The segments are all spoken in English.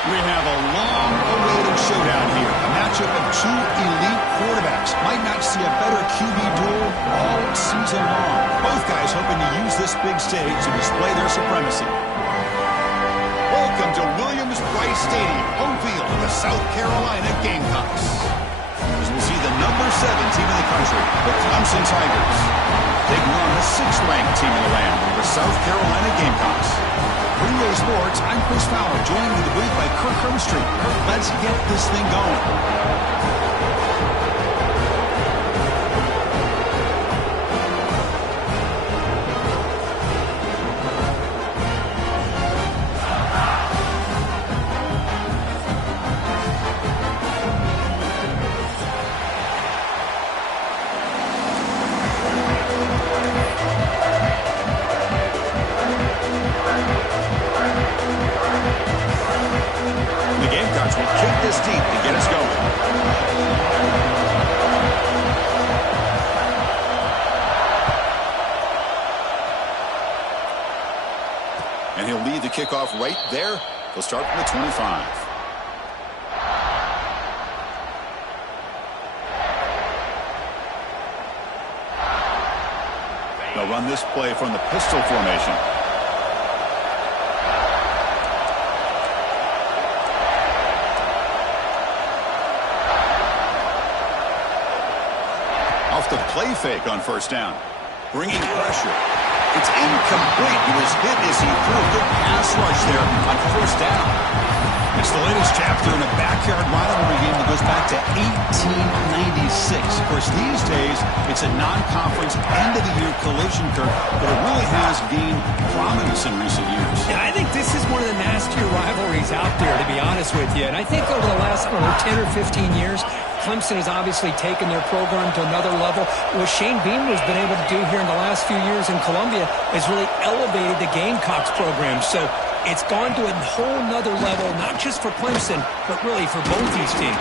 We have a long-awaited showdown here. A matchup of two elite quarterbacks. Might not see a better QB duel all season long. Both guys hoping to use this big stage to display their supremacy. Welcome to Williams-Brice Stadium, home field of the South Carolina Gamecocks. As we'll see the number 7 team in the country, the Clemson Tigers, taking on the 6th-ranked team in the land, the South Carolina Gamecocks. Greenway Sports, I'm Chris Fowler, joined in the booth by Kirk Hermstreet. Kirk, let's get this thing going. And he'll lead the kickoff right there. He'll start from the 25. They'll run this play from the pistol formation. Off the play fake on first down. Bringing pressure. It's incomplete. He was hit as he threw a good pass rush there on first down. It's the latest chapter in a backyard rivalry game that goes back to 1896. Of course, these days, it's a non-conference end-of-the-year collision, Kirk, but it really has gained prominence in recent years. Yeah, I think this is one of the nastier rivalries out there, to be honest with you. And I think over the last 10 or 15 years, Clemson has obviously taken their program to another level. What Shane Beamer's been able to do here in the last few years in Columbia has really elevated the Gamecocks program. So it's gone to a whole nother level, not just for Clemson, but really for both these teams.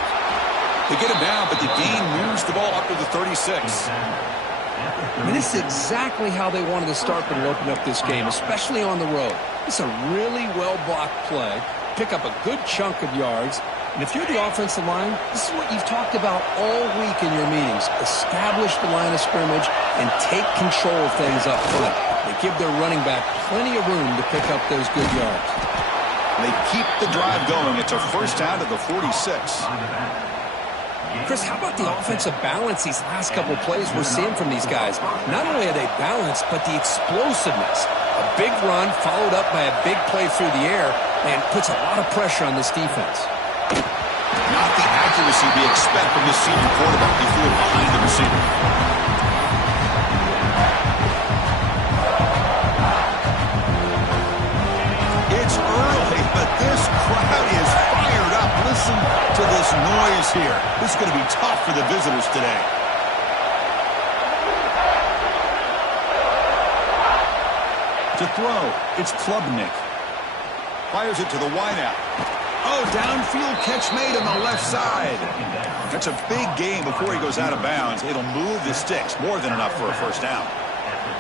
They get him down, but the gain moves the ball up to the 36. I mean, this is exactly how they wanted to start when they opened up this game, especially on the road. It's a really well-blocked play. Pick up a good chunk of yards. And if you're the offensive line, this is what you've talked about all week in your meetings. Establish the line of scrimmage and take control of things up front. They give their running back plenty of room to pick up those good yards. They keep the drive going. It's a first down to the 46. Chris, how about the offensive balance these last couple of plays we're seeing from these guys? Not only are they balanced, but the explosiveness. A big run followed up by a big play through the air and puts a lot of pressure on this defense. Not the accuracy we expect from this senior quarterback. He threw it behind the receiver. It's early, but this crowd is fired up. Listen to this noise here. This is going to be tough for the visitors today. To throw, it's Klubnik. Fires it to the wideout. Oh, downfield catch made on the left side. That's a big gain before he goes out of bounds. It'll move the sticks. More than enough for a first down.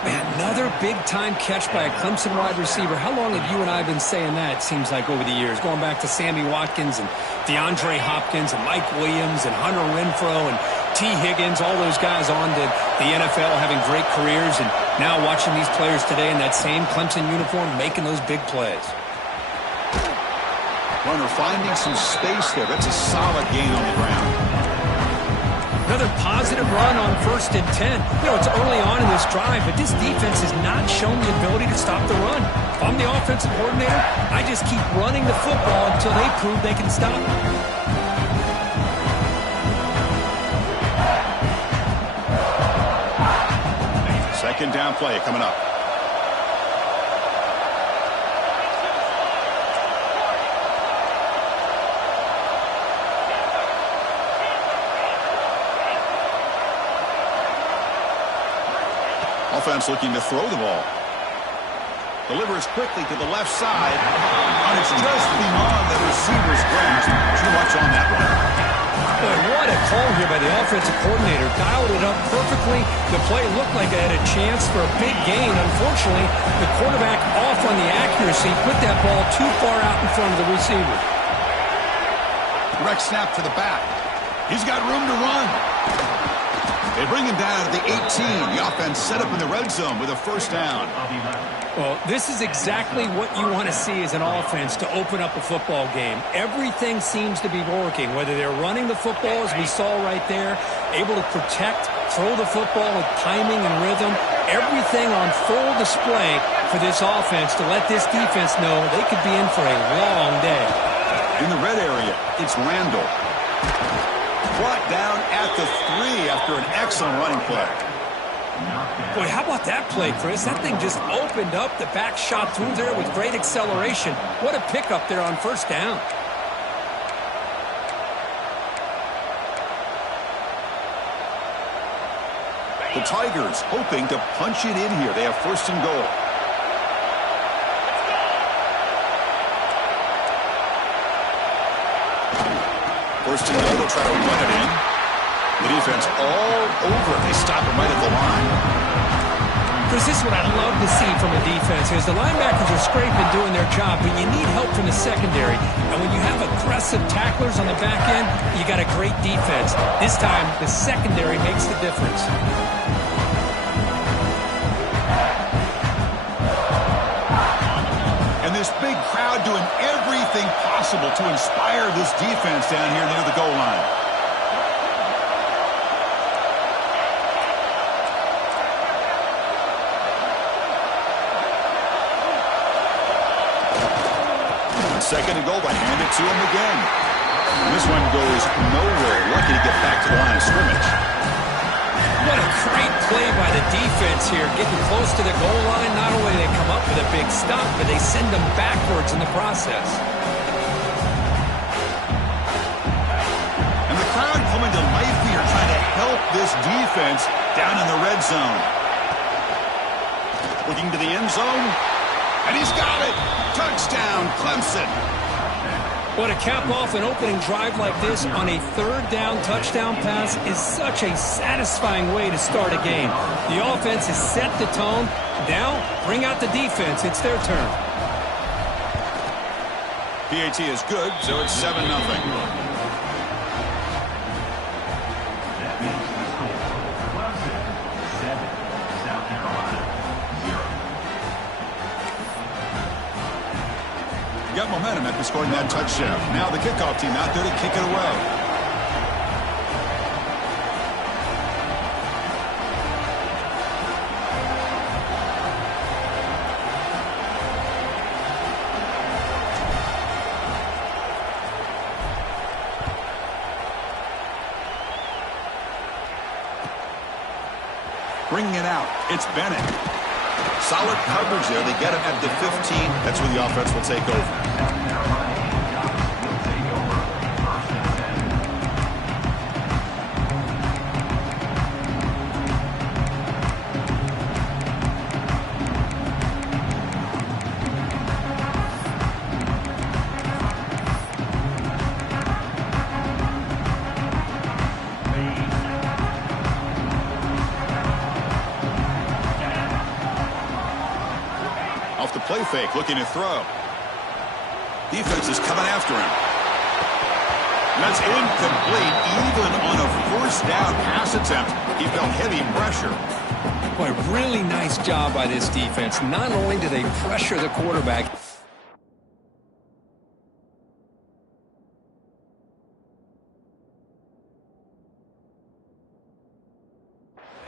Man, another big-time catch by a Clemson wide receiver. How long have you and I been saying that, it seems like, over the years? Going back to Sammy Watkins and DeAndre Hopkins and Mike Williams and Hunter Renfrow and T. Higgins, all those guys on to the NFL having great careers, and now watching these players today in that same Clemson uniform making those big plays. Runner finding some space there. That's a solid gain on the ground. Another positive run on 1st and 10. You know, it's early on in this drive, but this defense has not shown the ability to stop the run. If I'm the offensive coordinator, I just keep running the football until they prove they can stop it. Second down play coming up. Offense looking to throw the ball. Delivers quickly to the left side. And it's just beyond the receiver's grasp. Too much on that one. Boy, what a call here by the offensive coordinator. Dialed it up perfectly. The play looked like it had a chance for a big gain. Unfortunately, the quarterback off on the accuracy, put that ball too far out in front of the receiver. Direct snap to the back. He's got room to run. They bring him down at the 18. The offense set up in the red zone with a first down. Well, this is exactly what you want to see as an offense to open up a football game. Everything seems to be working, whether they're running the football, as we saw right there, able to protect, throw the football with timing and rhythm. Everything on full display for this offense to let this defense know they could be in for a long day. In the red area, it's Randall. Brought down at the 3 after an excellent running play. Boy, how about that play, Chris? That thing just opened up. The back shot through there with great acceleration. What a pickup there on first down. The Tigers hoping to punch it in here. They have first and goal. First and goal, they'll try to run it in. The defense all over. They stop him right at the line. Chris, this is what I love to see from a defense is the linebackers are scraping doing their job, but you need help from the secondary. And when you have aggressive tacklers on the back end, you got a great defense. This time, the secondary makes the difference. And this big crowd doing everything possible to inspire this defense down here near the goal line. Second and goal, but hand it to him again. And this one goes nowhere. Lucky to get back to the line of scrimmage. What a great play by the defense here. Getting close to the goal line, not only do they come up with a big stop, but they send them backwards in the process. And the crowd coming to life here, trying to help this defense down in the red zone. Looking to the end zone. And he's got it. Touchdown, Clemson. What, to cap off an opening drive like this on a third down touchdown pass is such a satisfying way to start a game. The offense has set the tone. Now, bring out the defense. It's their turn. PAT is good, so it's 7-0. Got momentum after scoring that touchdown. Now the kickoff team out there to kick it away. Bringing it out, it's Bennett. Solid coverage there. They get him at the 15. That's where the offense will take over. Off the play fake, looking to throw. Defense is coming after him. And that's incomplete. Even on a first down pass attempt, he felt heavy pressure. Boy, really nice job by this defense. Not only do they pressure the quarterback,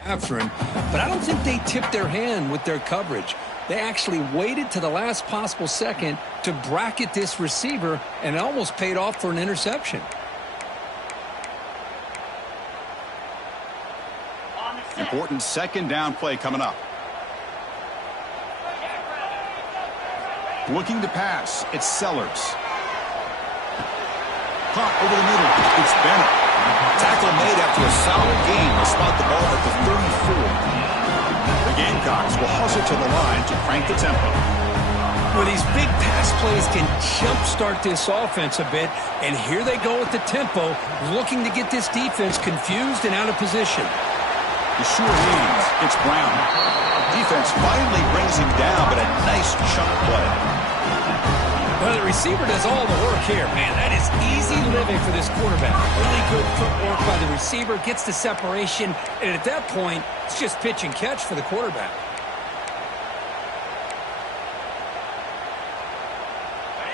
after him, but I don't think they tipped their hand with their coverage. They actually waited to the last possible second to bracket this receiver, and it almost paid off for an interception. Important second down play coming up. Looking to pass, it's Sellers. Caught over the middle, it's Bennett. Tackle made after a solid gain. Will spot the ball at the 34. The Gamecocks will hustle to the line to crank the tempo. Well, these big pass plays can jumpstart this offense a bit, and here they go with the tempo, looking to get this defense confused and out of position. The sure leads, it's Brown. Defense finally brings him down, but a nice chunk play. Well, the receiver does all the work here, man. That is easy living for this quarterback. Really good footwork by the receiver, gets the separation, and at that point, it's just pitch and catch for the quarterback.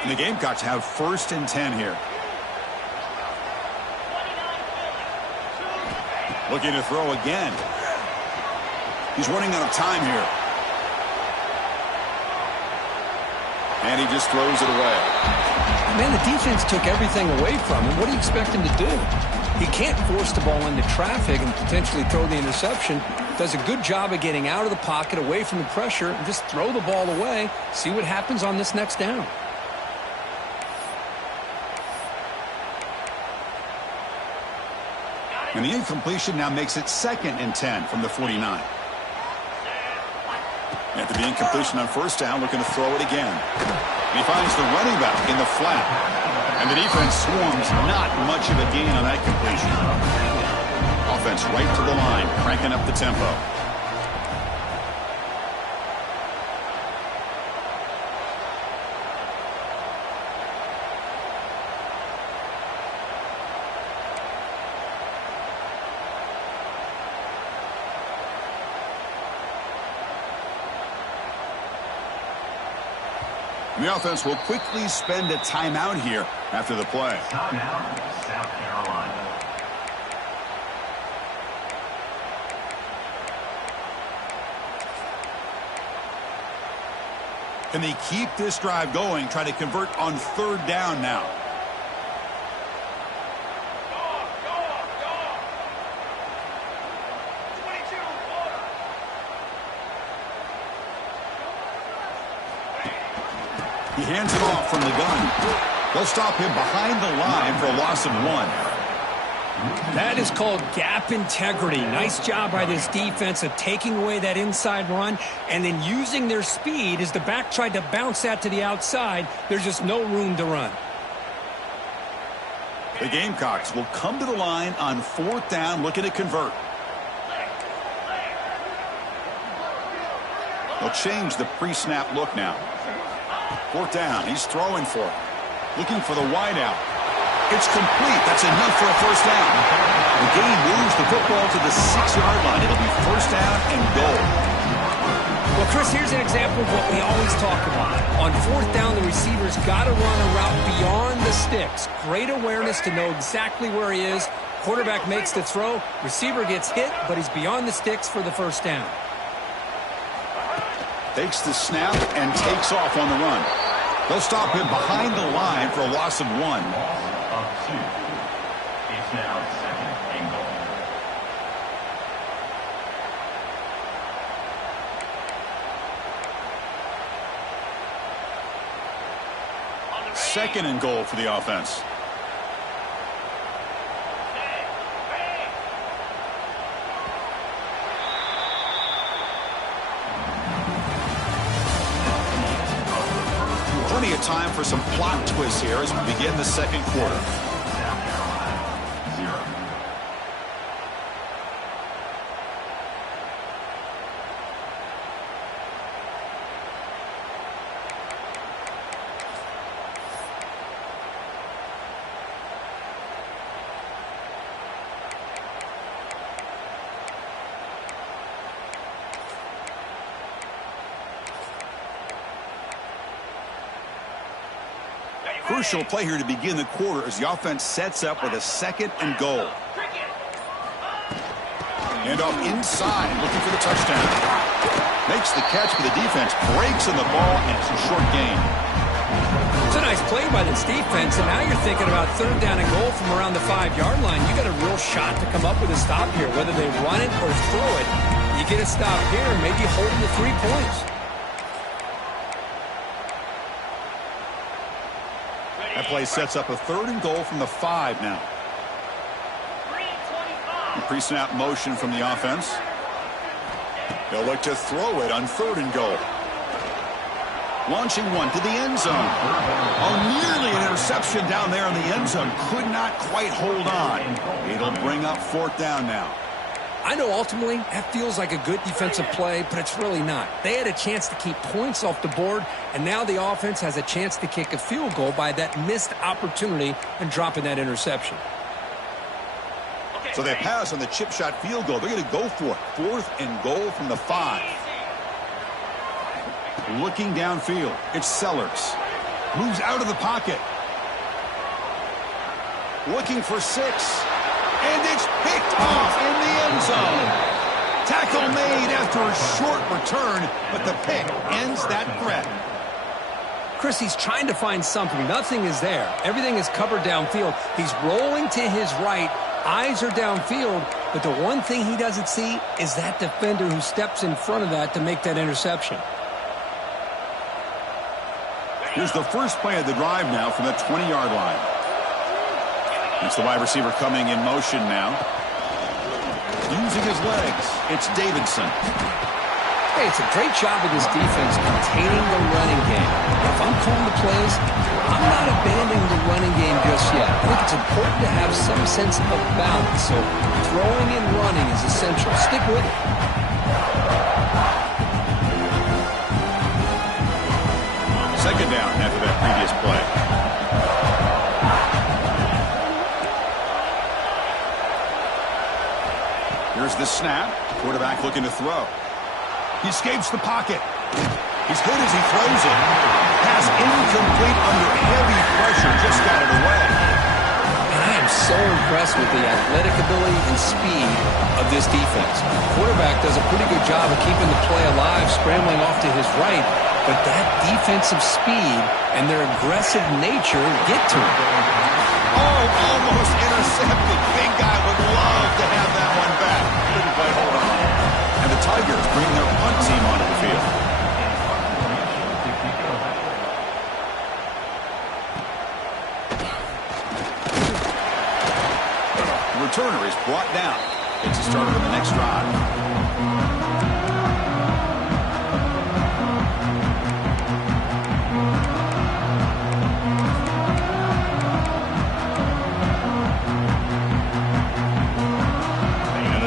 And the Gamecocks have 1st and 10 here. Looking to throw again. He's running out of time here. And he just throws it away. Man, the defense took everything away from him. What do you expect him to do? He can't force the ball into traffic and potentially throw the interception. Does a good job of getting out of the pocket, away from the pressure, and just throw the ball away. See what happens on this next down. And the incompletion now makes it 2nd and 10 from the 49. After the incompletion on 1st down, looking to throw it again. And he finds the running back in the flat. And the defense swarms, not much of a gain on that completion. Offense right to the line, cranking up the tempo. And the offense will quickly spend a timeout here after the play. Timeout, South Carolina. Can they keep this drive going, try to convert on 3rd down now? He hands it off from the gun. They'll stop him behind the line for a loss of 1. That is called gap integrity. Nice job by this defense of taking away that inside run and then using their speed as the back tried to bounce that to the outside. There's just no room to run. The Gamecocks will come to the line on 4th down, looking to convert. They'll change the pre-snap look now. 4th down, he's throwing for it. Looking for the wideout. It's complete. That's enough for a 1st down. The game moves the football to the 6-yard line. It'll be 1st down and goal. Well, Chris, here's an example of what we always talk about. On 4th down, the receiver's got to run a route beyond the sticks. Great awareness to know exactly where he is. Quarterback makes the throw. Receiver gets hit, but he's beyond the sticks for the 1st down. Takes the snap and takes off on the run. They'll stop him behind the line for a loss of 1. Loss of 2. It's now 2nd and goal. 2nd and goal for the offense. Plenty of time for some plot twists here as we begin the 2nd quarter. South Carolina, 0. Crucial play here to begin the quarter as the offense sets up with a 2nd and goal. And off inside, looking for the touchdown. Makes the catch, but the defense breaks in the ball, and it's a short gain. It's a nice play by this defense, and now you're thinking about 3rd down and goal from around the 5-yard line. You got a real shot to come up with a stop here, whether they run it or throw it. You get a stop here, maybe holding the 3 points. That play sets up a 3rd and goal from the 5 now. The pre-snap motion from the offense. They'll look to throw it on 3rd and goal. Launching one to the end zone. Oh, nearly an interception down there in the end zone. Could not quite hold on. It'll bring up 4th down now. I know ultimately that feels like a good defensive play, but it's really not. They had a chance to keep points off the board, and now the offense has a chance to kick a field goal by that missed opportunity and dropping that interception. So they pass on the chip shot field goal. They're going to go for it. 4th and goal from the 5. Looking downfield. It's Sellers. Moves out of the pocket. Looking for 6. And it's picked off in the end zone. Tackle made after a short return, but the pick ends that threat. Chris, he's trying to find something. Nothing is there. Everything is covered downfield. He's rolling to his right. Eyes are downfield, but the one thing he doesn't see is that defender who steps in front of that to make that interception. Here's the first play of the drive now from the 20-yard line. It's the wide receiver coming in motion now. Using his legs, it's Davidson. Hey, it's a great job of this defense containing the running game. If I'm calling the plays, I'm not abandoning the running game just yet. I think it's important to have some sense of balance. So throwing and running is essential. Stick with it. Second down after that previous play. Here's the snap. Quarterback looking to throw. He escapes the pocket. He's good as he throws it. Pass incomplete under heavy pressure. Just got it away. And I am so impressed with the athletic ability and speed of this defense. The quarterback does a pretty good job of keeping the play alive, scrambling off to his right. But that defensive speed and their aggressive nature get to him. Oh, almost intercepted. Big guy would love to have that one back. Couldn't quite hold on. And the Tigers bring their punt team onto the field. The returner is brought down. It's a start on the next drive.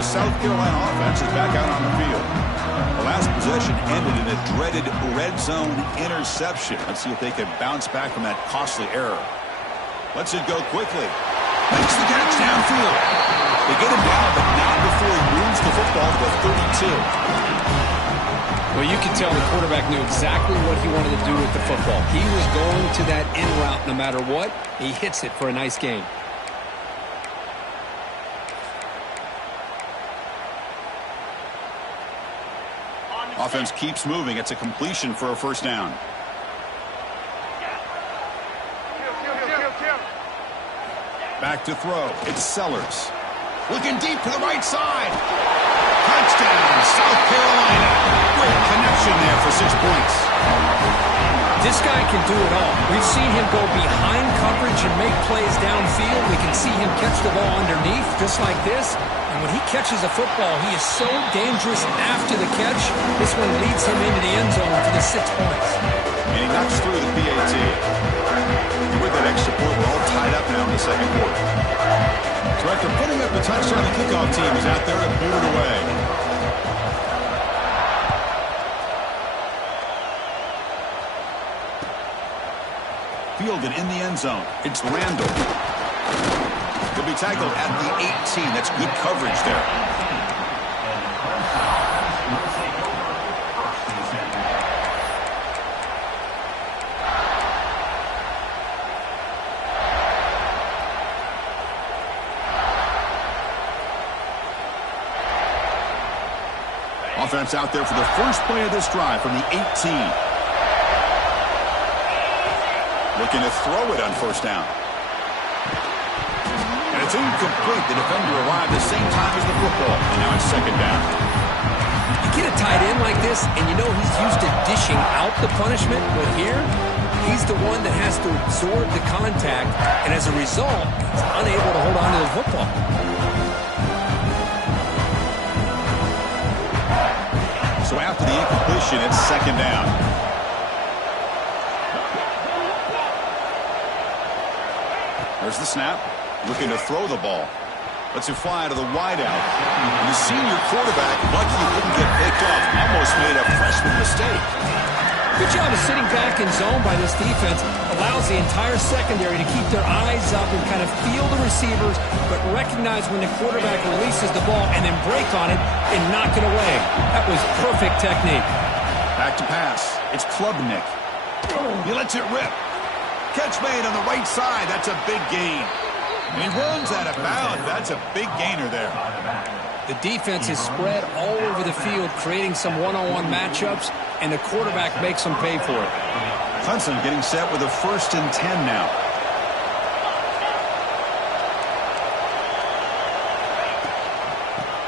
South Carolina offense is back out on the field. The last possession ended in a dreaded red zone interception. Let's see if they can bounce back from that costly error. Lets it go quickly. Makes the catch downfield. They get him down, but not before he moves the football to the 32. Well, you can tell the quarterback knew exactly what he wanted to do with the football. He was going to that in route no matter what. He hits it for a nice gain. Offense keeps moving. It's a completion for a first down. Back to throw. It's Sellers. Looking deep to the right side. Touchdown, South Carolina. Great connection there for 6 points. This guy can do it all. We've seen him go behind coverage and make plays downfield. We can see him catch the ball underneath just like this. And when he catches a football, he is so dangerous after the catch. This one leads him into the end zone for the 6 points. And he knocks through the PAT. And with that extra point, we're all tied up now in the second quarter. So after putting up a touchdown, the kickoff team is out there and boot it away. Fielded in the end zone. It's Randall. He'll be tackled at the 18. That's good coverage there. Offense out there for the first play of this drive from the 18. Looking to throw it on first down. And it's incomplete. The defender arrived the same time as the football. And now it's second down. You get a tight end like this, and you know he's used to dishing out the punishment. But here, he's the one that has to absorb the contact. And as a result, he's unable to hold on to the football. So after the incompletion, it's second down. There's the snap. Looking to throw the ball. Lets it fly to the wideout. And the senior quarterback, lucky he didn't get picked off, almost made a freshman mistake. Good job of sitting back in zone by this defense. Allows the entire secondary to keep their eyes up and kind of feel the receivers, but recognize when the quarterback releases the ball and then break on it and knock it away. That was perfect technique. Back to pass. It's Klubnik. He lets it rip. Catch made on the right side. That's a big gain. And he runs out of bounds. That's a big gainer there. The defense is spread all over the field, creating some one-on-one matchups, and the quarterback makes them pay for it. Clemson getting set with a 1st and 10 now.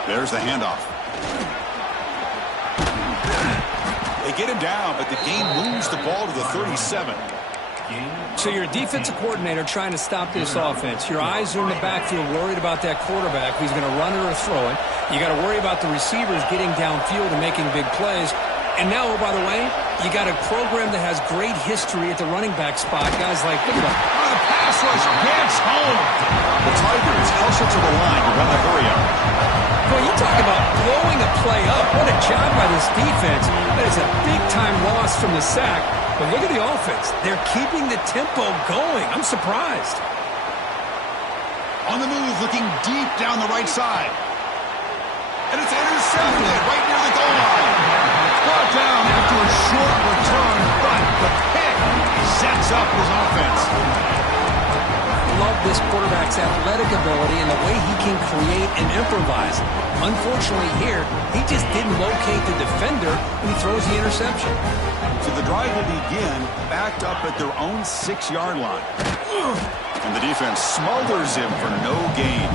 There's the handoff. They get him down, but the game moves the ball to the 37. So you're a defensive coordinator trying to stop this offense. Your eyes are in the backfield worried about that quarterback who's going to run it or throw it. You got to worry about the receivers getting downfield and making big plays. And now, oh, by the way, you got a program that has great history at the running back spot. Guys like, look at that. The pass rush gets home. The Tigers hustle to the line to run the hurry up. Boy, you talk about blowing a play up. What a job by this defense. That is a big-time loss from the sack. But look at the offense. They're keeping the tempo going. I'm surprised. On the move, looking deep down the right side. And it's intercepted right near the goal line. Brought down after a short return, but the pick sets up his offense. Love this quarterback's athletic ability and the way he can create and improvise. Unfortunately here, he just didn't locate the defender when he throws the interception. So the drive will begin backed up at their own 6-yard line. And the defense smothers him for no gain.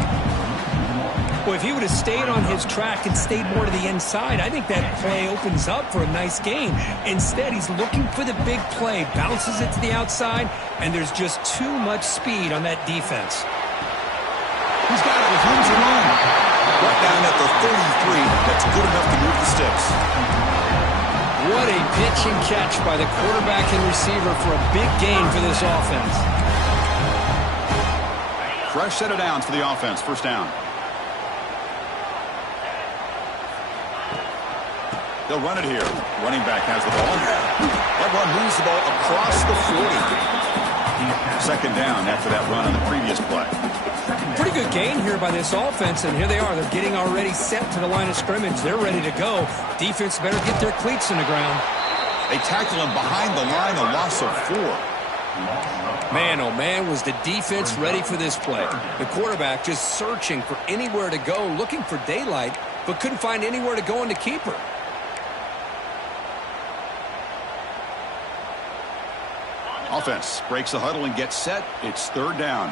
Well, if he would have stayed on his track and stayed more to the inside, I think that play opens up for a nice gain. Instead, he's looking for the big play, bounces it to the outside, and there's just too much speed on that defense. He's got it with room to run. Right down at the 33. That's good enough to move the sticks. What a pitch and catch by the quarterback and receiver for a big gain for this offense. Fresh set of downs for the offense. 1st down. They'll run it here. Running back has the ball. That run moves the ball across the 40. 2nd down after that run on the previous play. Pretty good gain here by this offense, and here they are. They're getting already set to the line of scrimmage. They're ready to go. Defense better get their cleats in the ground. They tackle him behind the line, a loss of 4. Man, oh man, was the defense ready for this play. The quarterback just searching for anywhere to go, looking for daylight, but couldn't find anywhere to go in the keeper. Offense breaks the huddle and gets set. It's 3rd down.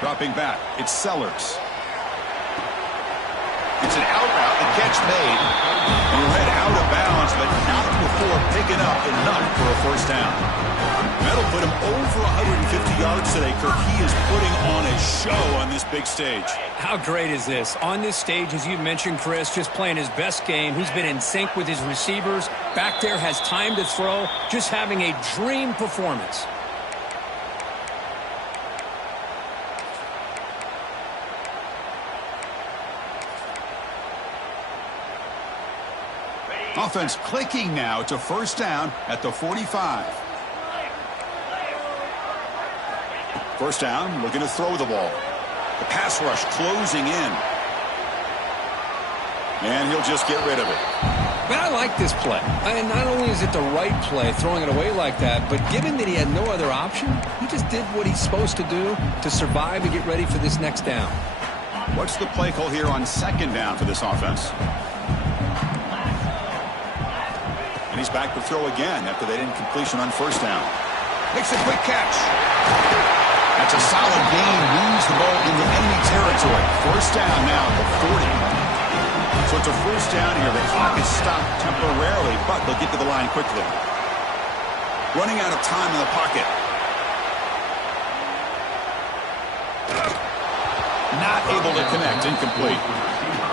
Dropping back, it's Sellers. It's an out route, the catch made. And he'll head out of bounds, but not before picking up enough for a 1st down. That'll put him over 150 yards today, Kirk. He is putting on a show on this big stage. How great is this? On this stage, as you mentioned, Chris, just playing his best game. He's been in sync with his receivers. Back there has time to throw. Just having a dream performance. Offense clicking now to 1st down at the 45. 1st down, looking to throw the ball. The pass rush closing in. And he'll just get rid of it. Man, I like this play. And not only is it the right play, throwing it away like that, but given that he had no other option, he just did what he's supposed to do to survive and get ready for this next down. What's the play call here on 2nd down for this offense? And he's back to throw again after that incompletion on 1st down. Makes a quick catch. That's a solid gain. Moves the ball into enemy territory. 1st down now at the 40. So it's a 1st down here. The clock is stopped temporarily, but they'll get to the line quickly. Running out of time in the pocket. Not able to connect. Incomplete.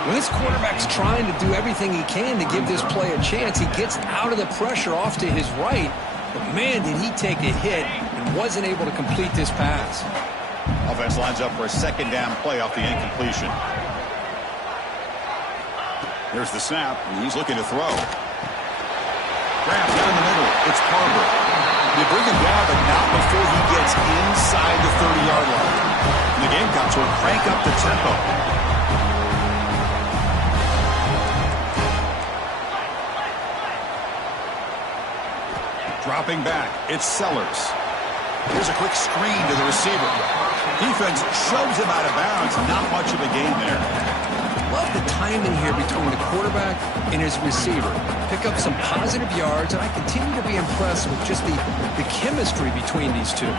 When this quarterback's trying to do everything he can to give this play a chance, he gets out of the pressure off to his right. But man, did he take a hit and wasn't able to complete this pass. Offense lines up for a second down play off the incompletion. Here's the snap, and he's looking to throw. Grab down the middle. It's Parker. They bring him down, but not before he gets inside the 30-yard line. And the Gamecocks will crank up the tempo. Dropping back, it's Sellers. Here's a quick screen to the receiver. Defense shoves him out of bounds. Not much of a gain there. Love the timing here between the quarterback and his receiver. Pick up some positive yards, and I continue to be impressed with just the chemistry between these two.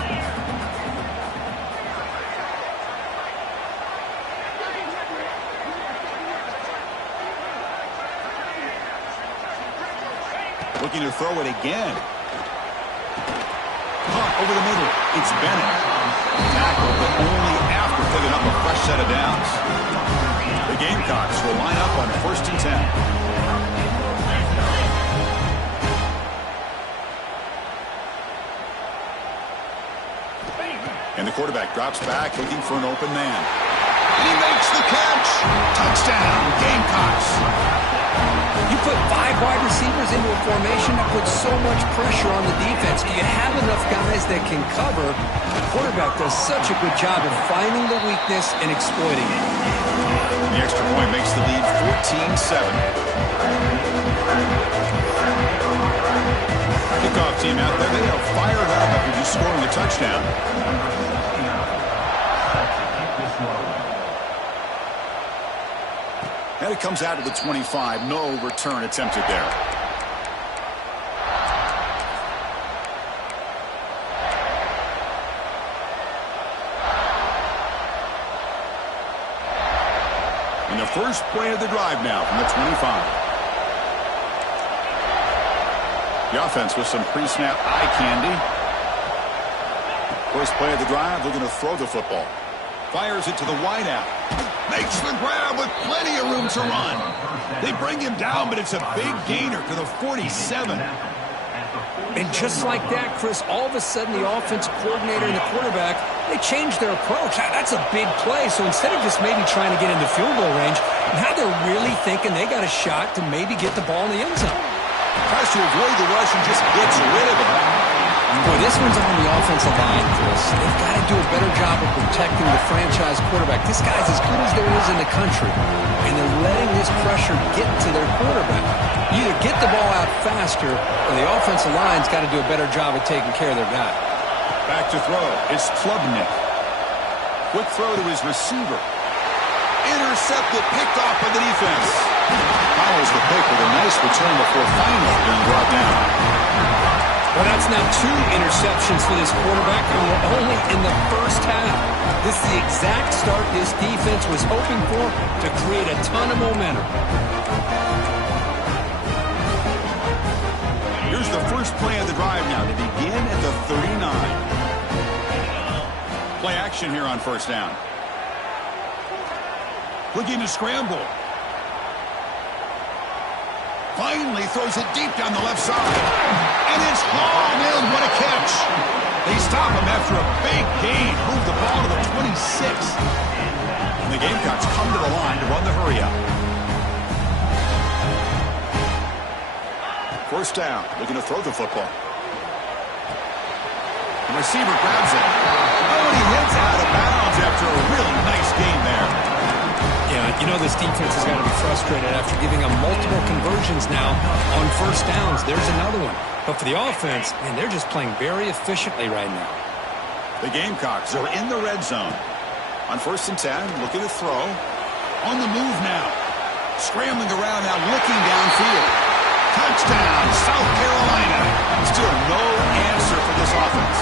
Looking to throw it again. Over the middle, it's Bennett. Tackle, but only after picking up a fresh set of downs. The Gamecocks will line up on 1st and 10. And the quarterback drops back, looking for an open man. He makes the catch. Touchdown, Gamecocks. You put 5 wide receivers into a formation that puts so much pressure on the defense. You have enough guys that can cover. The quarterback does such a good job of finding the weakness and exploiting it. The extra point makes the lead 14-7. Kickoff team out there, they are fired up after just scoring a touchdown. And it comes out to the 25. No return attempted there. And the first play of the drive now from the 25. The offense with some pre-snap eye candy. First play of the drive, looking to throw the football. Fires it to the wideout. Makes the grab with plenty of room to run. They bring him down, but it's a big gainer to the 47. And just like that, Chris, all of a sudden the offensive coordinator and the quarterback, they changed their approach. That's a big play. So instead of just maybe trying to get into field goal range, now they're really thinking they got a shot to maybe get the ball in the end zone. Tries to avoid the rush and just gets rid of it. Boy, this one's on the offensive line, Chris. They've got to do a better job of protecting the franchise quarterback. This guy's as good as there is in the country, and they're letting this pressure get to their quarterback. You either get the ball out faster, or the offensive line's got to do a better job of taking care of their guy. Back to throw. It's Klubnik. Quick throw to his receiver. Intercepted, picked off by the defense. Follows the pick with a nice return before finally being brought down. Well, that's now 2 interceptions for this quarterback, and we're only in the first half. This is the exact start this defense was hoping for to create a ton of momentum. Here's the first play of the drive now to begin at the 39. Play action here on 1st down. Looking to scramble. Finally throws it deep down the left side. And it's hauled in. What a catch. They stop him after a big gain. Move the ball to the 26. And the Gamecocks come to the line to run the hurry up. 1st down. Looking to throw the football. The receiver grabs it. Oh, and he hits out of bounds after a really nice gain there. Yeah, you know this defense has got to be frustrated after giving them multiple conversions now on 1st downs. There's another one. But for the offense, man, they're just playing very efficiently right now. The Gamecocks are in the red zone. On 1st and 10, looking to throw. On the move now. Scrambling around now, looking downfield. Touchdown, South Carolina. Still no answer for this offense.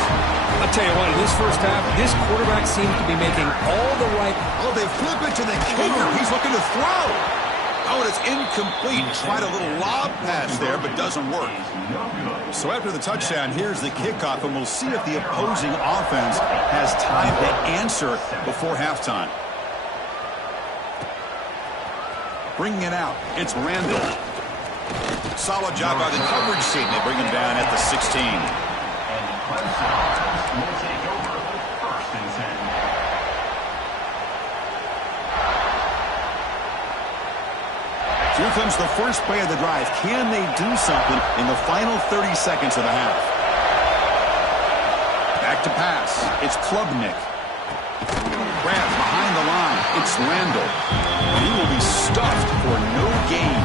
I'll tell you what, in this first half, this quarterback seems to be making all the right... Oh, they flip it to the kicker. He's looking to throw. Oh, and it's incomplete. Tried a little lob pass there, but doesn't work. So after the touchdown, here's the kickoff, and we'll see if the opposing offense has time to answer before halftime. Bringing it out, it's Randall. Solid job by the coverage team. They bring him down at the 16. Here comes the first play of the drive. Can they do something in the final 30 seconds of the half? Back to pass. It's Klubnik. Grab behind the line. It's Randall. And he will be stuffed for no gain.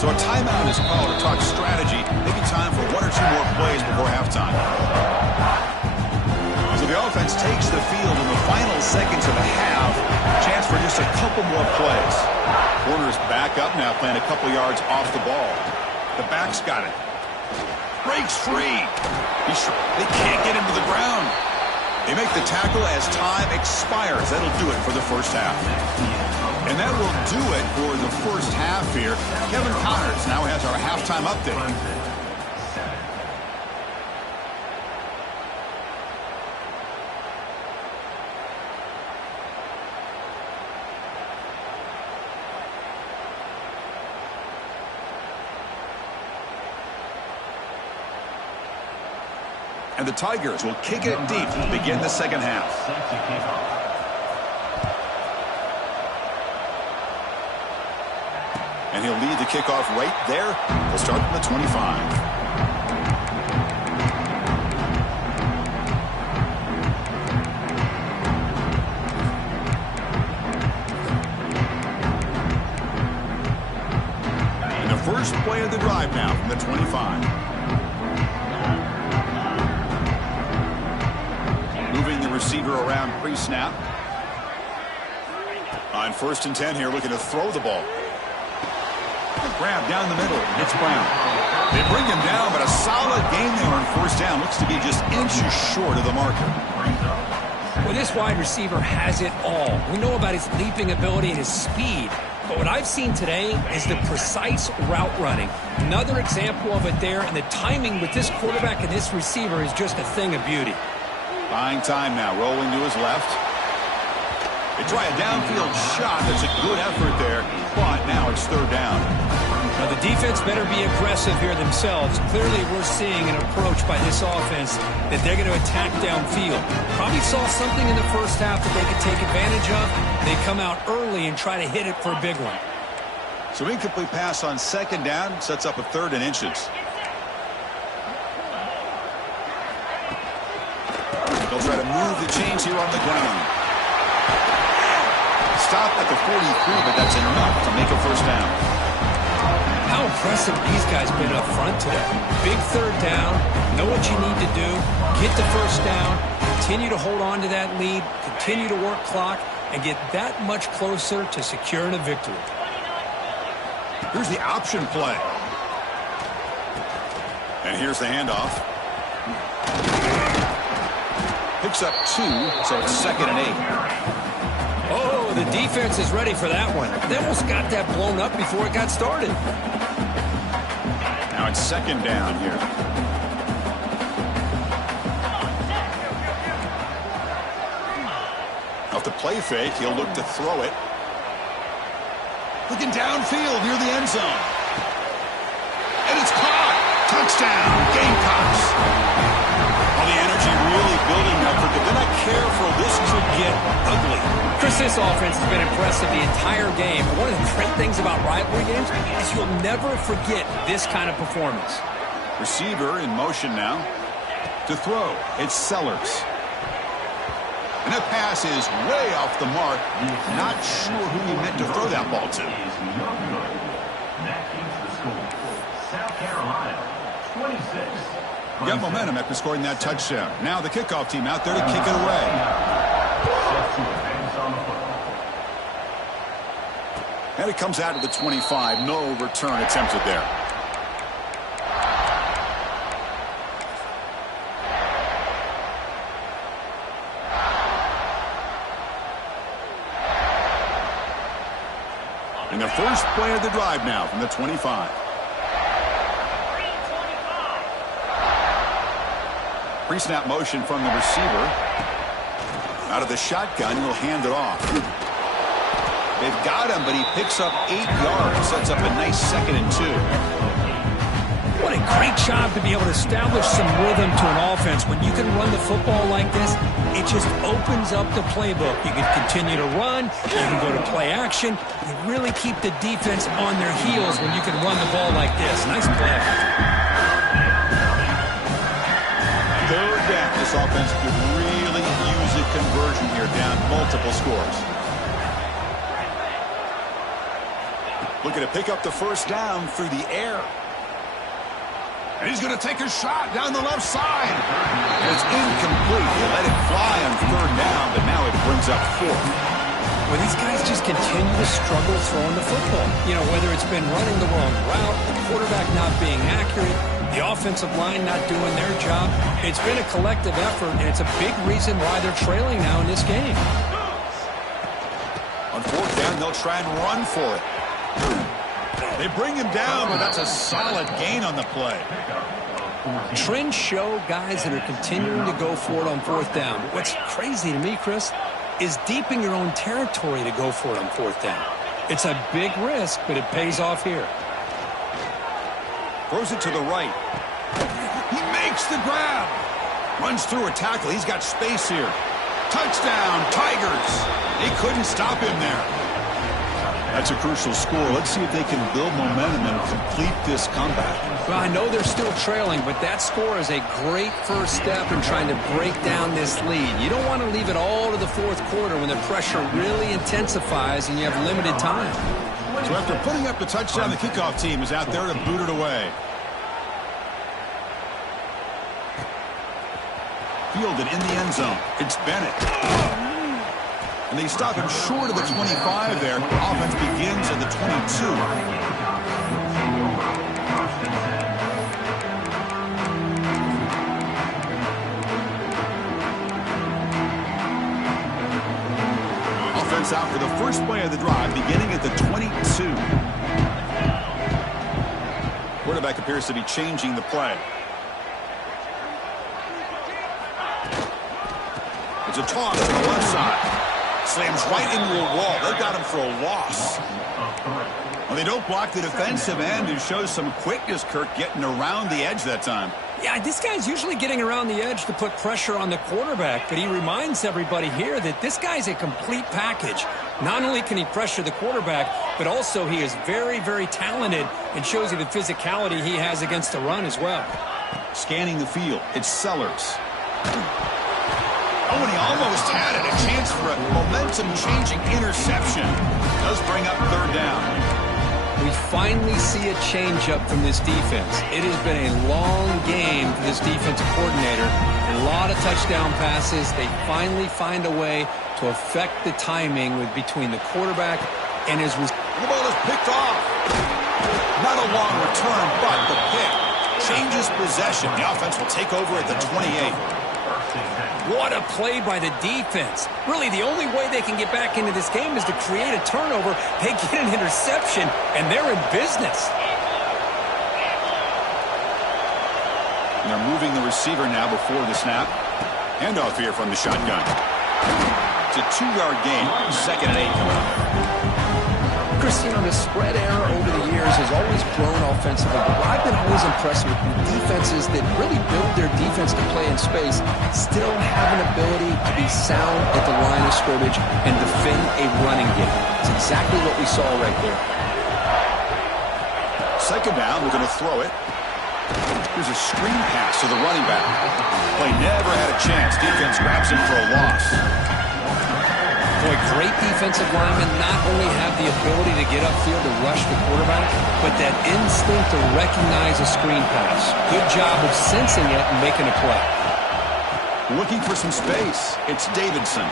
So a timeout is called to talk strategy. Maybe time for one or two more plays before halftime. So the offense takes the field in the final seconds of the half. Chance for just a couple more plays. Warner's back up now, playing a couple yards off the ball. The back's got it. Breaks free. They can't get him to the ground. They make the tackle as time expires. That'll do it for the first half. And that will do it for the first half here. Kevin Connors now has our halftime update. And the Tigers will kick it deep to begin the second half. And he'll lead the kickoff right there. He'll start from the 25. And the first play of the drive now from the 25. Moving the receiver around pre-snap. On 1st and 10 here, looking to throw the ball. Grab down the middle. It's Brown. They bring him down, but a solid game there on 1st down. Looks to be just inches short of the marker. Well, this wide receiver has it all. We know about his leaping ability and his speed. But what I've seen today is the precise route running. Another example of it there, and the timing with this quarterback and this receiver is just a thing of beauty. Buying time now, rolling to his left. They try a downfield shot. That's a good effort there, but now it's 3rd down. Now the defense better be aggressive here themselves. Clearly we're seeing an approach by this offense that they're going to attack downfield. Probably saw something in the first half that they could take advantage of. They come out early and try to hit it for a big one. So incomplete pass on 2nd down, sets up a 3rd and inches. They'll try to move the chains here on the ground. Stop at the 43, but that's enough to make a 1st down. How impressive these guys been up front today. Big 3rd down, know what you need to do, get the 1st down, continue to hold on to that lead, continue to work clock, and get that much closer to securing a victory. Here's the option play. And here's the handoff. Picks up 2, so it's 2nd and 8. Oh, the defense is ready for that one. They almost got that blown up before it got started. Now it's 2nd down here. Off the play fake, he'll look to throw it. Looking downfield near the end zone. And it's caught. Touchdown, Gamecocks. All the energy really building up, but they're going to care for this to get ugly. Chris, this offense has been impressive the entire game. But one of the great things about rivalry games is you'll never forget this kind of performance. Receiver in motion now. To throw, it's Sellers. And that pass is way off the mark. Not sure who he meant to throw that ball to. That keeps the score. South Carolina, 26. Got momentum after scoring that touchdown. Now the kickoff team out there to kick it away. And it comes out of the 25. No return attempted there. And the first play of the drive now from the 25. Pre-snap motion from the receiver. Out of the shotgun, he'll hand it off. They've got him, but he picks up 8 yards. Sets up a nice 2nd and 2. What a great job to be able to establish some rhythm to an offense. When you can run the football like this, it just opens up the playbook. You can continue to run. You can go to play action. You really keep the defense on their heels when you can run the ball like this. Nice play. Third down. This offense could really use a conversion here, down multiple scores. Looking to pick up the first down through the air. And he's going to take a shot down the left side. And it's incomplete. He let it fly on third down, but now it brings up fourth. Well, these guys just continue to struggle throwing the football. You know, whether it's been running the wrong route, the quarterback not being accurate, the offensive line not doing their job. It's been a collective effort, and it's a big reason why they're trailing now in this game. On fourth down, they'll try and run for it. They bring him down, but that's a solid gain on the play. Trends show guys that are continuing to go for it on fourth down. What's crazy to me, Chris, is deep in your own territory to go for it on fourth down. It's a big risk, but it pays off here. Throws it to the right. He makes the grab. Runs through a tackle. He's got space here. Touchdown, Tigers. They couldn't stop him there. That's a crucial score. Let's see if they can build momentum and complete this comeback. Well, I know they're still trailing, but that score is a great first step in trying to break down this lead. You don't want to leave it all to the fourth quarter when the pressure really intensifies and you have limited time. So after putting up the touchdown, the kickoff team is out there to boot it away. Fielded in the end zone. It's Bennett. And they stop him short of the 25 there. Offense begins at the 22. Offense out for the first play of the drive, beginning at the 22. Quarterback appears to be changing the play. It's a toss to the left side. Slams right into a wall. They've got him for a loss. Well, they don't block the defensive end, who shows some quickness, Kirk, getting around the edge that time. Yeah, this guy's usually getting around the edge to put pressure on the quarterback, but he reminds everybody here that this guy's a complete package. Not only can he pressure the quarterback, but also he is very, very talented and shows you the physicality he has against the run as well. Scanning the field, it's Sellers. Oh, and he almost had it. A chance for a momentum-changing interception. Does bring up third down. We finally see a change-up from this defense. It has been a long game for this defensive coordinator. A lot of touchdown passes. They finally find a way to affect the timing between the quarterback and his receiver. The ball is picked off. Not a long return, but the pick changes possession. The offense will take over at the 28. What a play by the defense. Really, the only way they can get back into this game is to create a turnover. They get an interception, and they're in business. And they're moving the receiver now before the snap. Handoff here from the shotgun. It's a 2-yard gain. 2nd and 8 coming up. Chris, you know, the spread error over the years has always grown offensively, but I've been always impressed with defenses that really build their defense to play in space, still have an ability to be sound at the line of scrimmage and defend a running game. It's exactly what we saw right there. 2nd down, we're going to throw it. Here's a screen pass to the running back. Play never had a chance. Defense grabs him for a loss. Boy, great defensive linemen not only have the ability to get upfield to rush the quarterback, but that instinct to recognize a screen pass. Good job of sensing it and making a play. Looking for some space. It's Davidson.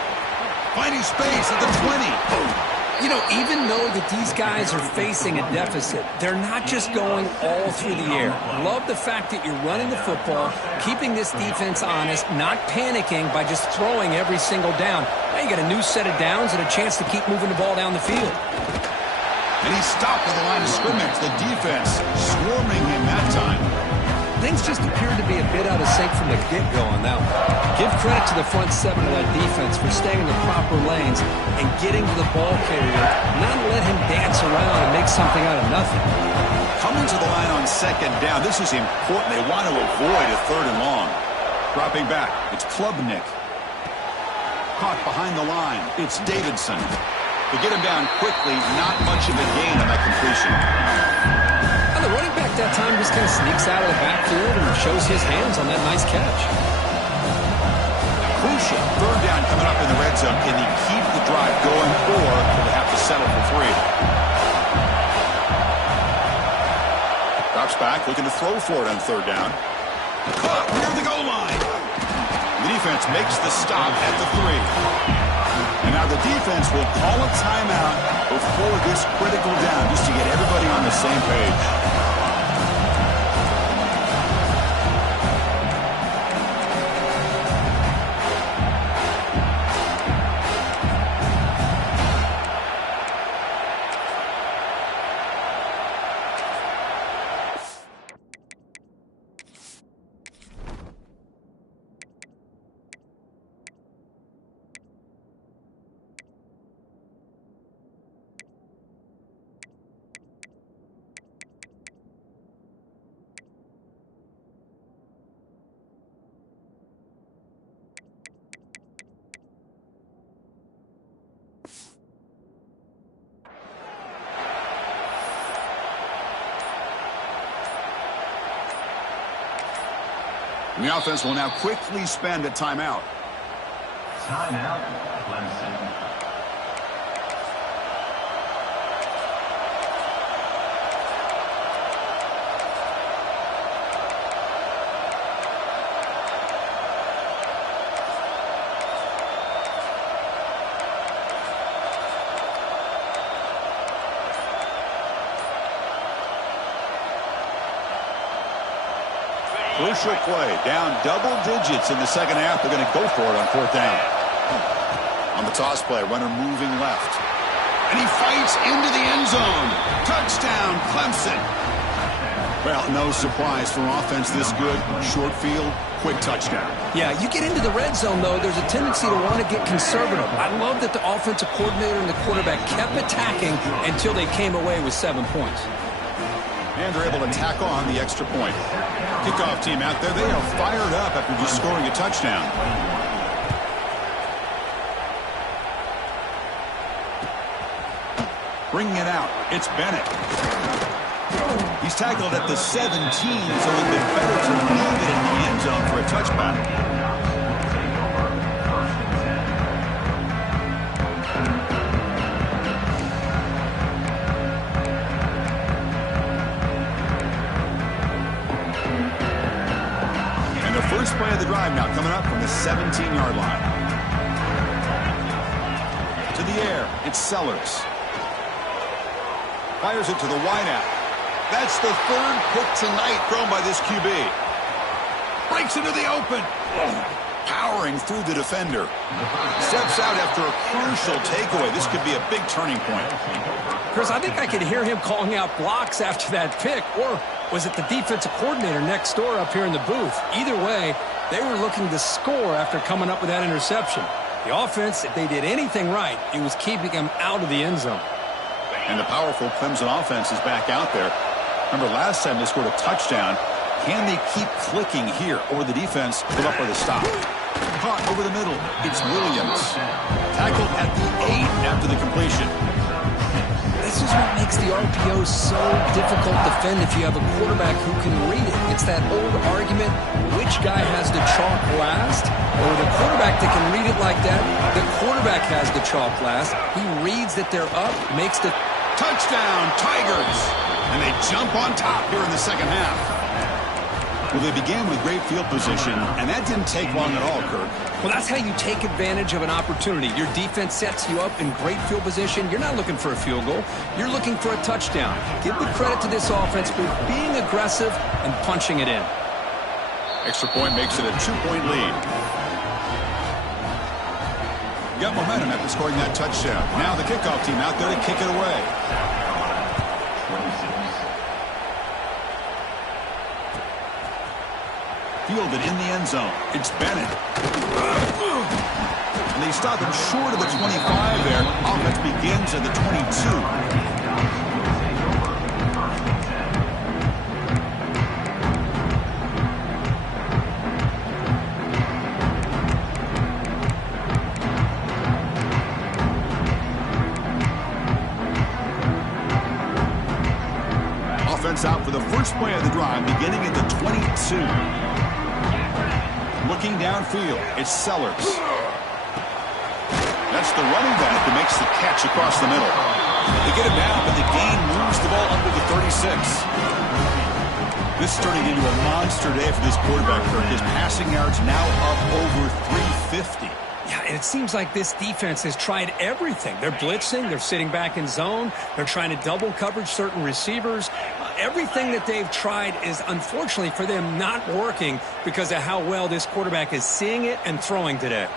Finding space at the 20. You know, even though that these guys are facing a deficit, they're not just going all through the air. Love the fact that you're running the football, keeping this defense honest, not panicking by just throwing every single down. Now you got a new set of downs and a chance to keep moving the ball down the field. And he's stopped at the line of scrimmage. The defense swarming him that time. Things just appeared to be a bit out of sync from the get-go on that one. Give credit to the front seven of that defense for staying in the proper lanes and getting to the ball carrier, not let him dance around and make something out of nothing. Coming to the line on second down. This is important. They want to avoid a third and long. Dropping back. It's Klubnik. Caught behind the line. It's Davidson. To get him down quickly, not much of a gain on that completion. And the running back that time just kind of sneaks out of the backfield and shows his hands on that nice catch. Crucial. Third down coming up in the red zone. Can he keep the drive going, or will they have to settle for 3? Drops back, looking to throw for it on third down. Caught near the goal line. The defense makes the stop at the 3. And now the defense will call a timeout before this critical down, just to get everybody on the same page. And the offense will now quickly spend a timeout. Timeout, Clemson. Crucial play. Down double digits in the second half. They're going to go for it on fourth down. On the toss play, runner moving left. And he fights into the end zone. Touchdown, Clemson. Well, no surprise for offense this good. Short field, quick touchdown. Yeah, you get into the red zone, though, there's a tendency to want to get conservative. I love that the offensive coordinator and the quarterback kept attacking until they came away with 7 points. And they're able to tack on the extra point. Kickoff team out there, they are fired up after just scoring a touchdown. Bringing it out, it's Bennett. He's tackled at the 17, so it would have been better to leave it in the end zone for a touchback. First play of the drive now coming up from the 17-yard line. To the air, it's Sellers. Fires it to the wideout. That's the third pick tonight thrown by this QB. Breaks into the open. Powering through the defender. Steps out after a crucial takeaway. This could be a big turning point. Chris, I think I could hear him calling out blocks after that pick, or was it the defensive coordinator next door up here in the booth? Either way, they were looking to score after coming up with that interception. The offense, if they did anything right, it was keeping them out of the end zone. And the powerful Clemson offense is back out there. Remember last time they scored a touchdown. Can they keep clicking here, or the defense come up with a stop? Caught over the middle. It's Williams. Tackled at the 8 after the completion. This is what makes the RPO so difficult to defend if you have a quarterback who can read it. It's that old argument, which guy has the chalk last? Or the quarterback that can read it like that, the quarterback has the chalk last. He reads that they're up, makes the touchdown, Tigers! And they jump on top here in the second half. Well, they began with great field position, and that didn't take long at all, Kirk. Well, that's how you take advantage of an opportunity. Your defense sets you up in great field position. You're not looking for a field goal. You're looking for a touchdown. Give the credit to this offense for being aggressive and punching it in. Extra point makes it a 2-point lead. Got momentum after scoring that touchdown. Now the kickoff team out there to kick it away. Fielded in the end zone. It's Bennett. And they stop him short of the 25 there. Offense begins at the 22. sets out for the first play of the drive, beginning at the 22. Looking downfield, it's Sellers. That's the running back who makes the catch across the middle. They get it down, but the gain moves the ball under the 36. This is turning into a monster day for this quarterback, Kirk. His passing yards now up over 350. Yeah, and it seems like this defense has tried everything. They're blitzing, they're sitting back in zone, they're trying to double coverage certain receivers. Everything that they've tried is, unfortunately for them, not working because of how well this quarterback is seeing it and throwing today.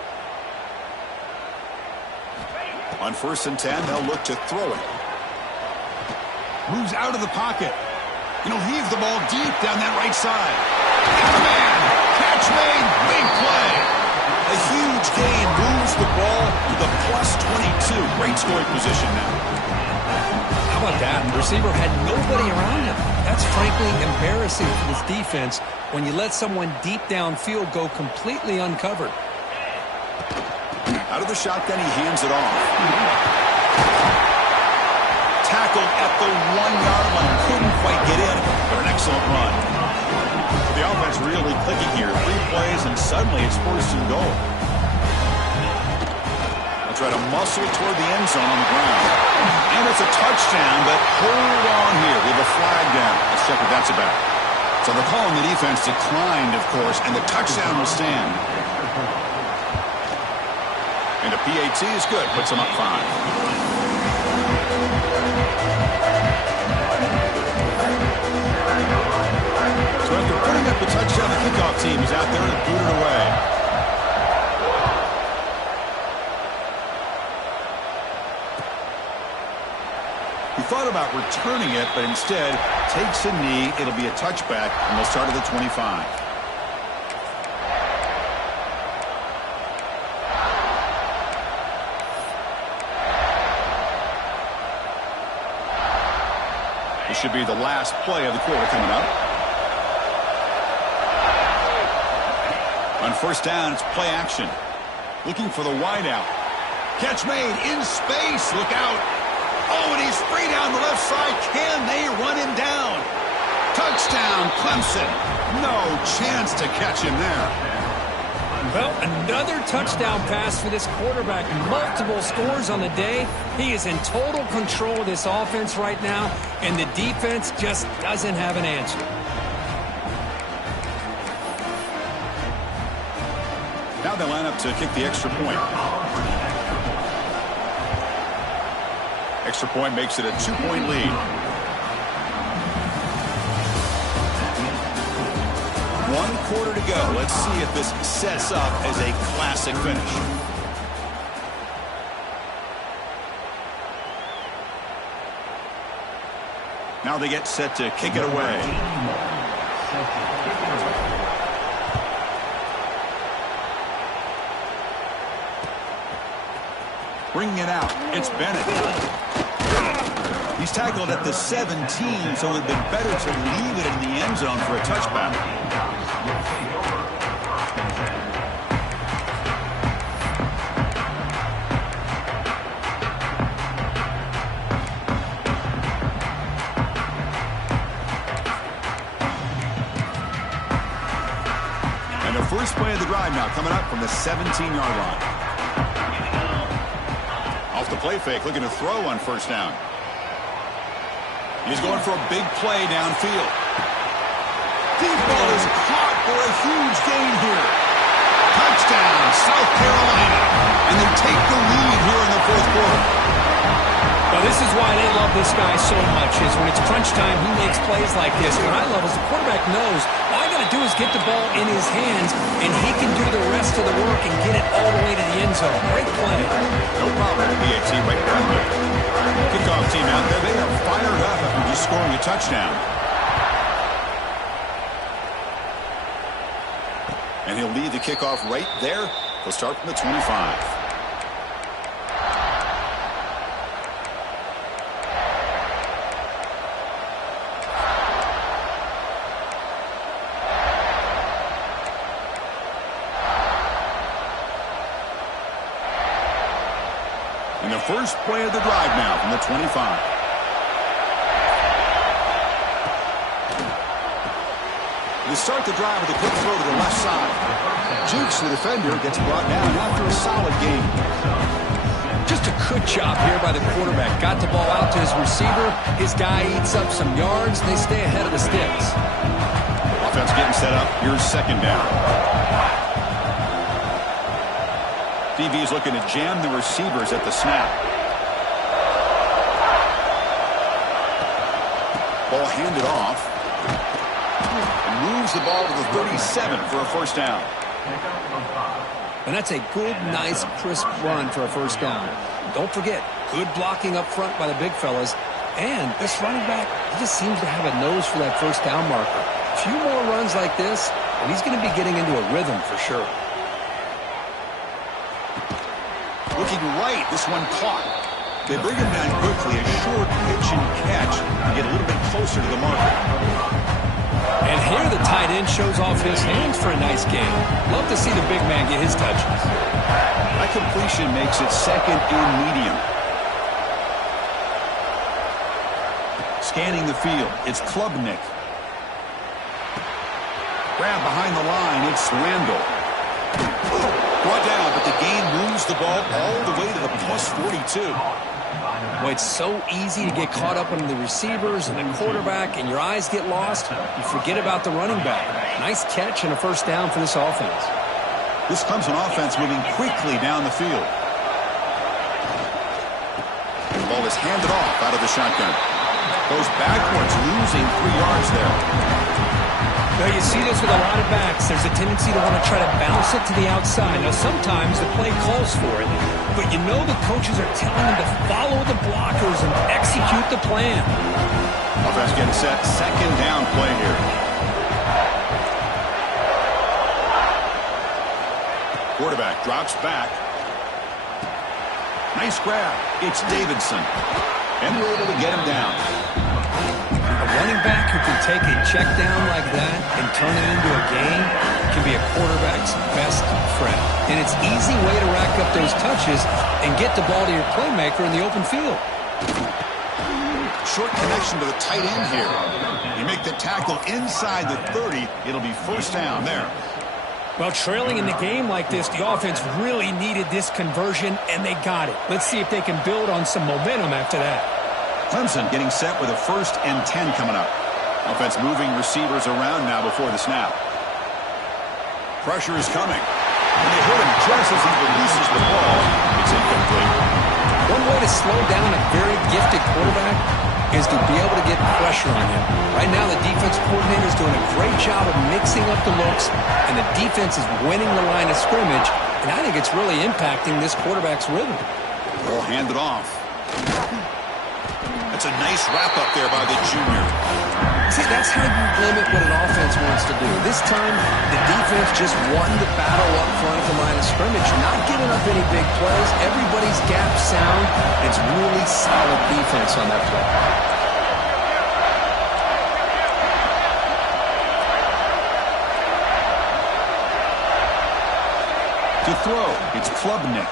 On 1st and 10, they'll look to throw it. Moves out of the pocket. He'll heave the ball deep down that right side. Got a man. Catch made. Big play. A huge gain moves the ball to the +22. Great scoring position now. How about that? The receiver had nobody around him. That's frankly embarrassing for this defense when you let someone deep downfield go completely uncovered. Out of the shotgun, he hands it off. Tackled at the 1-yard line. Couldn't quite get in, but an excellent run. The offense really clicking here. 3 plays, and suddenly it's 1st and goal. They'll try to muscle toward the end zone on the ground. And it's a touchdown, but hold on here. We have a flag down. Let's check what that's about. So they're calling the defense declined, of course, and the touchdown will stand. And a PAT is good. Puts them up 5. So after putting up the touchdown, the kickoff team is out there to boot it away. He thought about returning it, but instead takes a knee. It'll be a touchback, and they'll start at the 25. This should be the last play of the quarter coming up. On 1st down, it's play action. Looking for the wideout. Catch made in space. Look out. Oh, and he's free down the left side. Can they run him down? Touchdown, Clemson. No chance to catch him there. Well, another touchdown pass for this quarterback. Multiple scores on the day. He is in total control of this offense right now, and the defense just doesn't have an answer. Now they line up to kick the extra point. Extra point makes it a 2-point lead. 1 quarter to go. Let's see if this sets up as a classic finish. Now they get set to kick it away. Bringing it out. It's Bennett. He's tackled at the 17, so it would have been better to leave it in the end zone for a touchback. And the first play of the drive now coming up from the 17-yard line. Off the play fake, looking to throw on 1st down. He's going for a big play downfield. Deep ball is caught for a huge gain here. Touchdown, South Carolina. And they take the lead here in the 4th quarter. Well, this is why they love this guy so much, is when it's crunch time, he makes plays like this. At high levels, the quarterback knows all I got to do is get the ball in his hands, and he can do the rest of the work and get it all the way to the end zone. Great play. No problem with PAT right down there. Kickoff team out there, they are fired up after just scoring a touchdown. And he'll lead the kickoff right there. He'll start from the 25. And the first play of the drive now from the 25. To start the drive with a quick throw to the left side. Jukes the defender, gets brought down after a solid gain. Just a good job here by the quarterback. Got the ball out to his receiver. His guy eats up some yards. They stay ahead of the sticks. Offense getting set up. Here's second down. DB is looking to jam the receivers at the snap. Ball handed off. And moves the ball to the 37 for a first down. And that's a good, nice, crisp run for a first down. Don't forget, good blocking up front by the big fellas. And this running back, he just seems to have a nose for that first down marker. A few more runs like this, and he's going to be getting into a rhythm for sure. Looking right, this one caught. They bring him down quickly, a short pitch and catch to get a little bit closer to the marker. And here the tight end shows off his hands for a nice game. Love to see the big man get his touches. That completion makes it second and medium. Scanning the field, it's Klubnik. Grab behind the line, it's Randall. Brought down, but the gain moves the ball all the way to the plus 42. Well, it's so easy to get caught up on the receivers and the quarterback, and your eyes get lost. You forget about the running back. Nice catch and a first down for this offense. This comes an offense moving quickly down the field. The ball is handed off out of the shotgun. Goes backwards, losing 3 yards there. Now, you see this with a lot of backs. There's a tendency to want to try to bounce it to the outside. Now, sometimes the play calls for it, but you know the coaches are telling them to follow the blockers and execute the plan. Offense getting set. Second down play here. Quarterback drops back. Nice grab. It's Davidson. And we're able to get him down. A running back who can take a check down like that and turn it into a gain can be a quarterback's best friend. And it's an easy way to rack up those touches and get the ball to your playmaker in the open field. Short connection to the tight end here. You make the tackle inside the 30. It'll be first down there. Well, trailing in the game like this, the offense really needed this conversion, and they got it. Let's see if they can build on some momentum after that. Clemson getting set with a 1st and 10 coming up. Offense moving receivers around now before the snap. Pressure is coming. And they hit him just as he releases the ball. It's incomplete. One way to slow down a very gifted quarterback is to be able to get pressure on him. Right now, the defense coordinator is doing a great job of mixing up the looks, and the defense is winning the line of scrimmage, and I think it's really impacting this quarterback's rhythm. Ball handed off. That's a nice wrap-up there by the junior. See, that's how you limit what an offense wants to do. This time, the defense just won the battle up front at the line of scrimmage, not giving up any big plays. Everybody's gap sound. It's really solid defense on that play. To throw, it's Klubnik.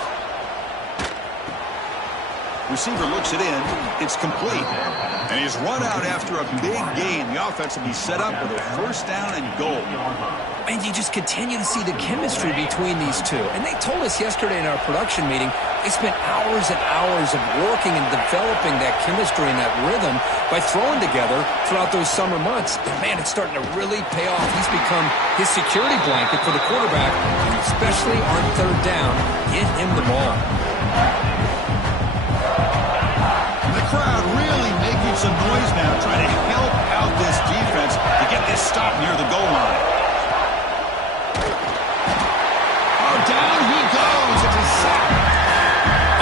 Receiver looks it in. It's complete. And he's run out after a big gain. The offense will be set up with a first down and goal. And you just continue to see the chemistry between these two. And they told us yesterday in our production meeting, they spent hours and hours of working and developing that chemistry and that rhythm by throwing together throughout those summer months. And man, it's starting to really pay off. He's become his security blanket for the quarterback, and especially on third down, get him the ball. Crowd really making some noise now, trying to help out this defense to get this stop near the goal line. Oh, down he goes. It's a sack.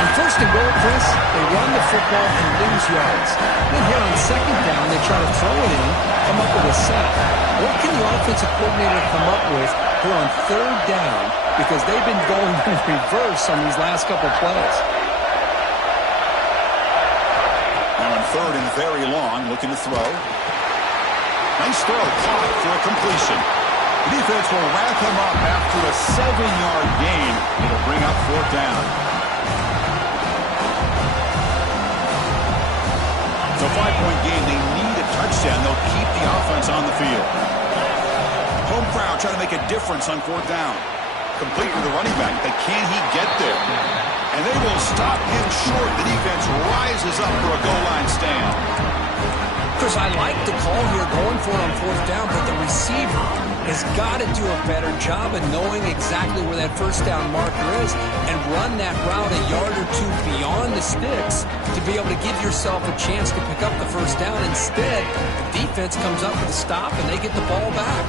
On 1st and goal, Chris, they run the football and lose yards. Then here on 2nd down, they try to throw it in, come up with a sack. What can the offensive coordinator come up with here on 3rd down? Because they've been going in reverse on these last couple plays. 3rd and very long, looking to throw. Nice throw, caught for a completion. The defense will wrap him up after a 7-yard gain. It'll bring up 4th down. It's a 5-point game. They need a touchdown. They'll keep the offense on the field. Home crowd trying to make a difference on fourth down. Complete with the running back, but can he get there? And they will stop him short. The defense rises up for a goal line stand. Chris, I like the call here going for it on fourth down, but the receiver has got to do a better job of knowing exactly where that first down marker is and run that route a yard or two beyond the sticks to be able to give yourself a chance to pick up the first down. Instead, the defense comes up with a stop and they get the ball back.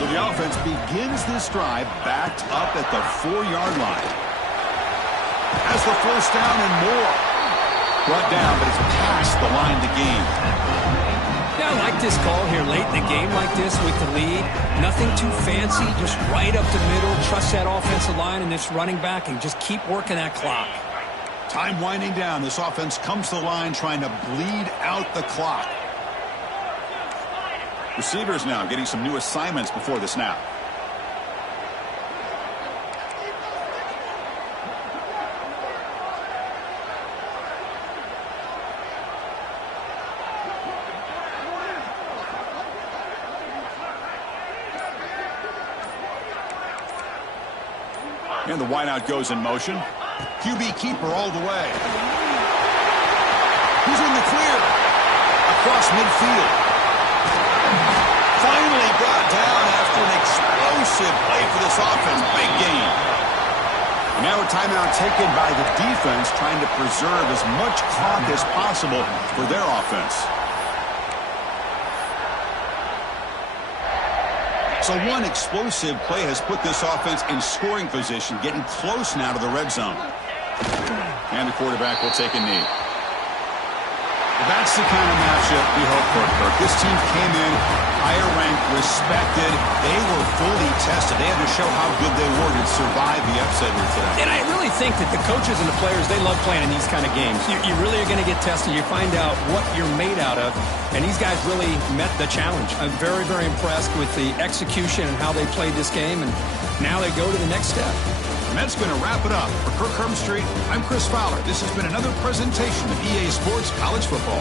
So the offense begins this drive backed up at the 4-yard line. Has the first down and more. Brought down, but it's past the line to gain. Yeah, I like this call here late in the game like this with the lead. Nothing too fancy, just right up the middle. Trust that offensive line and this running back and just keep working that clock. Time winding down. This offense comes to the line trying to bleed out the clock. Receivers now getting some new assignments before the snap. And the wideout goes in motion. QB keeper all the way. He's in the clear. Across midfield. Finally brought down after an explosive play for this offense. Big gain. Now a timeout taken by the defense trying to preserve as much clock as possible for their offense. So one explosive play has put this offense in scoring position, getting close now to the red zone. And the quarterback will take a knee. That's the kind of matchup we hope for, Kirk. This team came in higher ranked, respected. They were fully tested. They had to show how good they were to survive the upset here today. And I really think that the coaches and the players, they love playing in these kind of games. You really are going to get tested. You find out what you're made out of. And these guys really met the challenge. I'm very, very impressed with the execution and how they played this game. And now they go to the next step. And that's going to wrap it up. For Kirk Herbstreit, I'm Chris Fowler. This has been another presentation of EA Sports College Football.